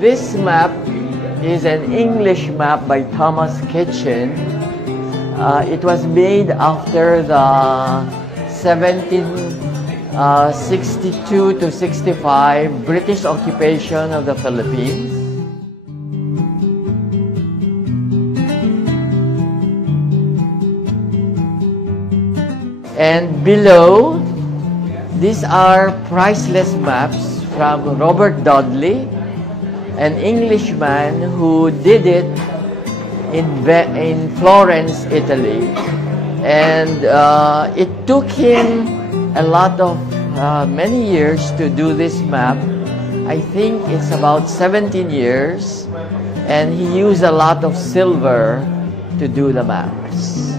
This map is an English map by Thomas Kitchin. It was made after the 1762 to 65 British occupation of the Philippines. And below, these are priceless maps from Robert Dudley, an Englishman who did it in Florence, Italy. And it took him a lot of many years to do this map. I think it's about 17 years, and he used a lot of silver to do the maps.